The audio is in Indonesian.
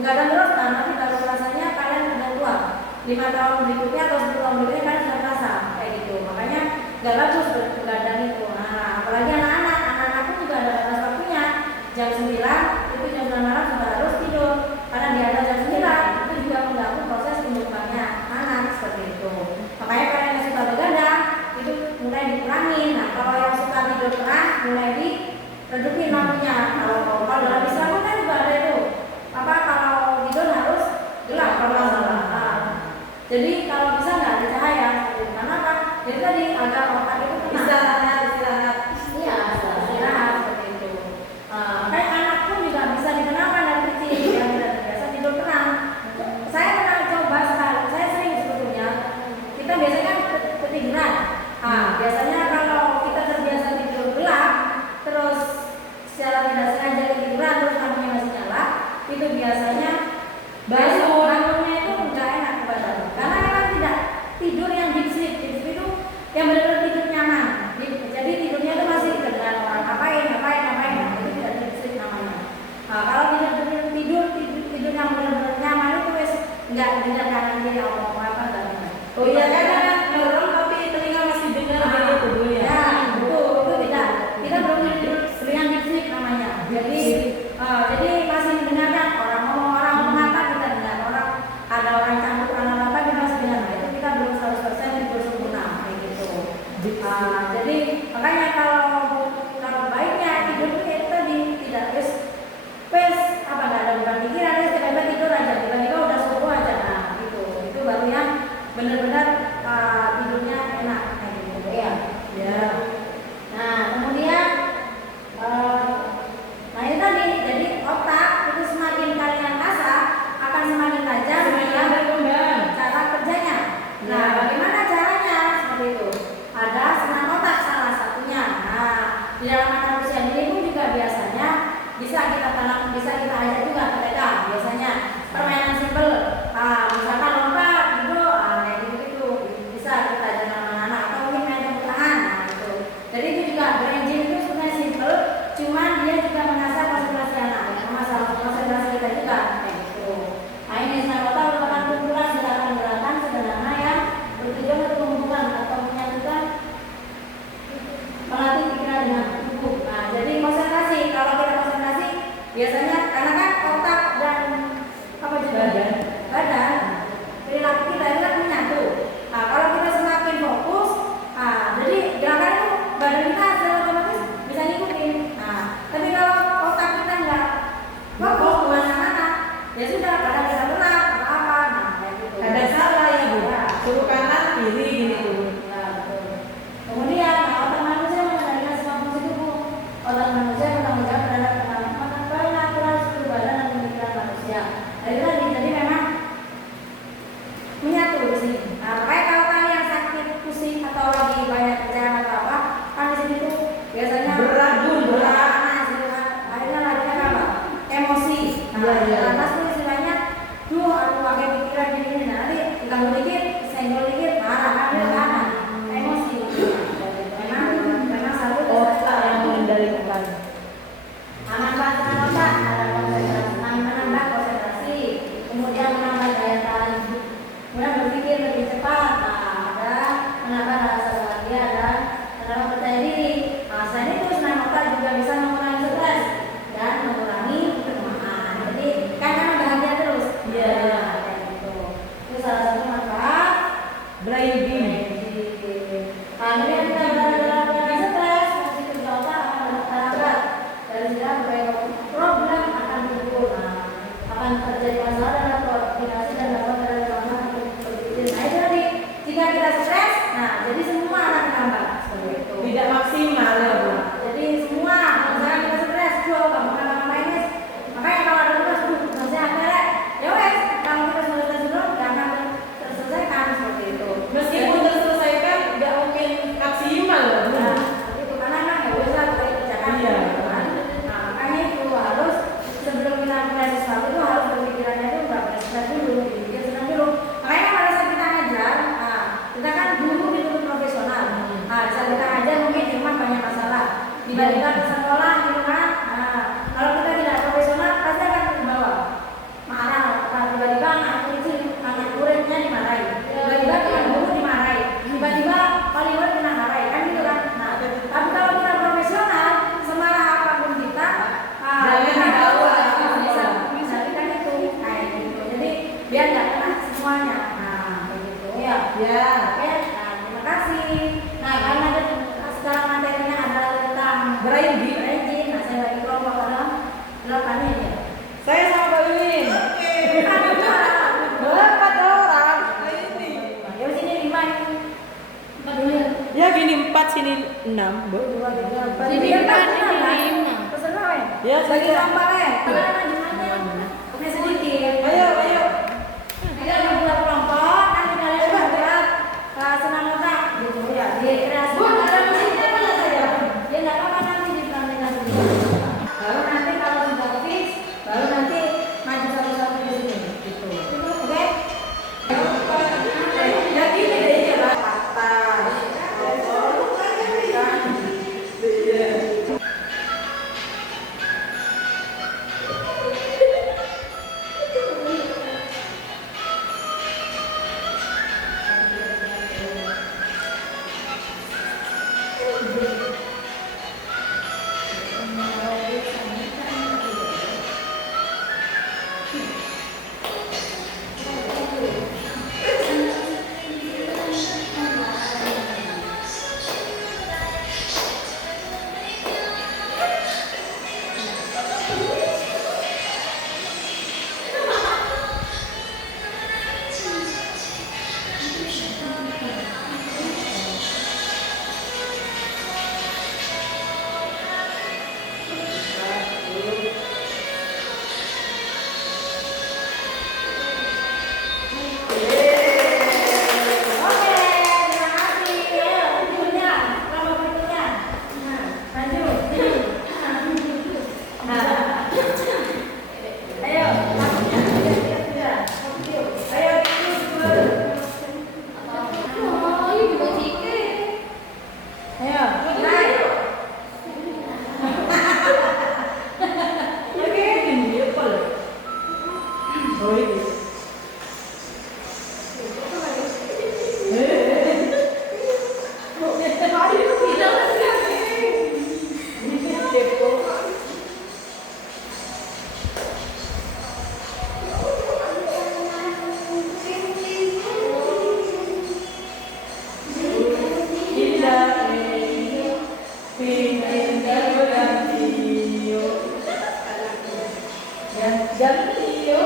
begadang terus, nah nanti baru rasanya kalian udah tua 5 tahun berikutnya atau 10 tahun berikutnya kalian sudah merasa kayak gitu. Makanya nggak bagus begadang itu. Nah apalagi anak-anak pun juga ada batas waktunya. Jam 9 itu jam 9 malam sudah harus tidur, karena di atas jam 9 itu juga mengganggu proses tumbuh anak seperti itu. Makanya kalian yang suka begadang itu mulai dikurangi. Nah kalau yang suka tidur terang mulai diredupin lampunya. Kalau dalam Islam kan juga ada itu apa, kalau tidur harus gelap kalau nggak salah. Jadi kalau bisa nggak ada cahaya, karena apa? Jadi tadi agar otak itu tenang. Istirahat seperti itu. Kayak anak pun juga bisa dikenalkan dari kecil yang tidak terbiasa tidur terang. Saya pernah coba sekali, saya sering sebetulnya. Kita biasanya kan ketiduran. Biasanya kalau kita terbiasa tidur gelap, terus secara tidak sengaja ketiduran terus lampunya masih nyala, itu biasanya bangunnya itu nggak enak ke badan. Karena memang tidak tidur yang deep sleep. Deep sleep itu yang benar-benar tidur nyaman. Jadi tidurnya itu masih kedengaran orang ngapain. Nah, itu tidak deep sleep namanya. Kalau tidur yang benar-benar nyaman itu wes nggak dengar kanan kiri apa dan oh iya kan merem tapi telinga masih dengar gitu Bu ya. Ya, betul, itu tidak. Kita belum tidur yang deep sleep namanya. Jadi masih mendengarkan orang ngomong apa kita dengar, ada orang campur apa kita masih dengar. Nah, itu kita belum 100% tidur sempurna kayak gitu. Jadi makanya kalau baiknya tidur itu tadi tidak apa nggak ada beban pikiran, tiba-tiba tidur aja, tiba-tiba udah subuh aja. Nah itu baru yang benar-benar tidurnya enak kayak gitu ya. Nah kemudian nah ini tadi, jadi otak itu semakin kalian asah akan semakin tajam cara kerjanya. Nah bagaimana caranya seperti itu? Ada senam otak salah satunya. Nah di dalam anak manusia ini pun juga biasanya bisa kita tanam, bisa kita ajak juga ke TK. Biasanya permainan simpel, misalkan lompat gitu, kayak gitu bisa kita ajak anak-anak, atau mungkin main tepuk tangan. Nah itu, jadi itu juga brain gym itu sebenarnya simpel, cuman dia juga mengasah konsentrasi anak, masalah konsentrasi kita juga kayak gitu. Nah ini senam otak merupakan kumpulan gerakan-gerakan sederhana yang bertujuan untuk mengumpulkan atau menyatukan melatih pikiran dengan tubuh. Nah jadi konsentrasi, kalau kita konsentrasi biasanya karena kan otak dan apa juga badan perilaku kita itu kan menyatu. Nah kalau kita semakin fokus, jadi gerakan itu badan kita secara otomatis bisa ngikutin. Nah tapi kalau otak kita nggak fokus kemana-mana, ya sudah kadang kita tenang apa nah kayak gitu. Ada salah ya Bu, suruh kanan kiri gini Bu. Kemudian otak manusia mengendalikan semua fungsi tubuh. Otak manusia bertanggung jawab terhadap pengaturan seluruh badan dan pemikiran manusia. Jadi memang menyatu di sini. Nah, makanya kalau kalian sakit, pusing atau lagi banyak kerjaan atau apa, kan di sini tuh biasanya berat, akhirnya lagi apa? Emosi. Nah, lantas tuh istilahnya belakangnya ya. Saya sama Mbak Wiwin. Empat orang. Ya sini 5 ini. 4 dulu ya. Ya gini 4 sini 6, Bu. 2, 3, 4. Sini 4, ini 5. Terserah weh. Ya, Bagi saya. gambar weh. Mana gimana? Oke sedikit. Ayo, ayo. Kita membuat kelompok, nanti kalian membuat senam otak gitu ya. Di kreasi. Bu, ada musiknya mana saja? Ya nggak apa-apa nanti diplankan dulu. Baru nanti kalau sudah fix, baru nanti maju satu-satu di sini gitu. Oke? Ya gini deh ya, Pak. Atas. Jam 3.